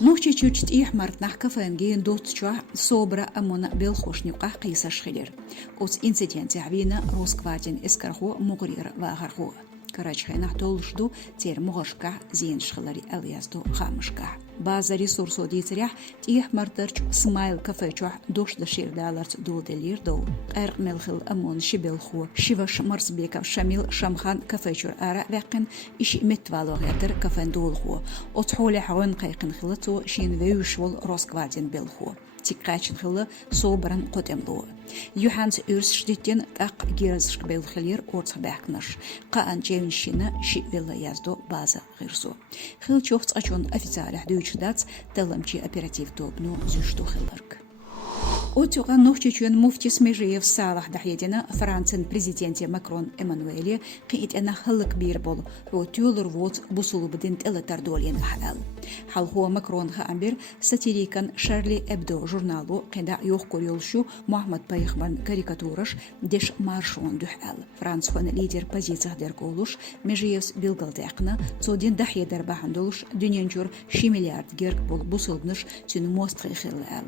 نوشي تشوت إيه مرت نحكا فانجين دوت شوا صوبرا أمونا بالخوشنيقا قيسا شخيلر أوس إنسيتيان تعبينا روسكفاتين إسكرخو مغرير واغرخو كراجخينا تولشدو تير مغشكا زين شخلري أليازدو خامشكا بازا ريسورسو ديتريح تيه مرترش سمايل كافيتشوح دوش دشير دالرت دول دلير دو قرق ملخل أمون شبلخو شيفاش مرس بيكا شاميل شامخان كافيتشور آرا وقن إشي متوالو غيتر كافين دولخو أتحولي حوان قيقن خلطو شين ويوشول روسكواتين بلخو تيقاتشن خلا صوبرن قدملو يوحانس يرس شديتين تاق جيرز بيل خلير أورتخ باكنش قان جيون شينا شي ويلا يازدو بازا غيرسو خل شوفت أجون أفيزال حدوش دات تلمشي أبيراتيف دوبنو زوشتو خلرك أوتوغا نوشتشون مفتي سميجيف صالح دحيدنا فرنسا بريزيدنت ماكرون إمانويلي قيت أنا خلق كبير بول هو تولر فوت بوصلو بدنت إلا تردولين الحلال حال هو ماكرون خامبير ساتيريكان شارلي أبدو جورنالو قيدا يوخكور يولشو محمد بايخبان كاريكاتورش ديش مارشون دوحال فرانس هون ليدر بازيتسه دركولوش ميجيفس بيلغالداقنا تودين دحية درباحندولش دنيانجور شي مليارد جيرك بول بوصلبنش تنو موستغي خلال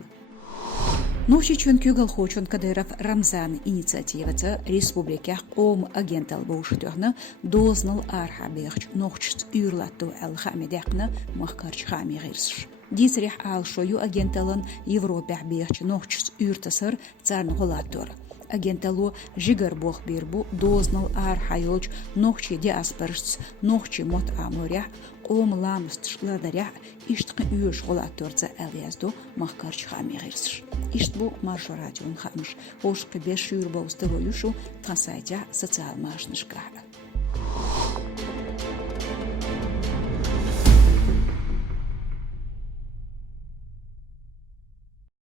نوشي چون كيغل خوچون كديرف رمزان инициативата республиках ом агентал бошутогна дознал арха бехч нохчт юрлатту ал хамедакна махкарч хами гирсш дисрих ал шою агенталан европа бехч нохчт юртасыр царн голаттор агенталу жигар бох бирбу дознал арха йолч нохчи диаспорс нохчи мот аморя ом ламст ладаря иштқи юш голатторца алязду махкарч хами гирсш İşte bu Marşo Radyo'nun xamış. Hoş ki 5 yıl boğuzda boyuşu, transayca sosyal maaşnışka.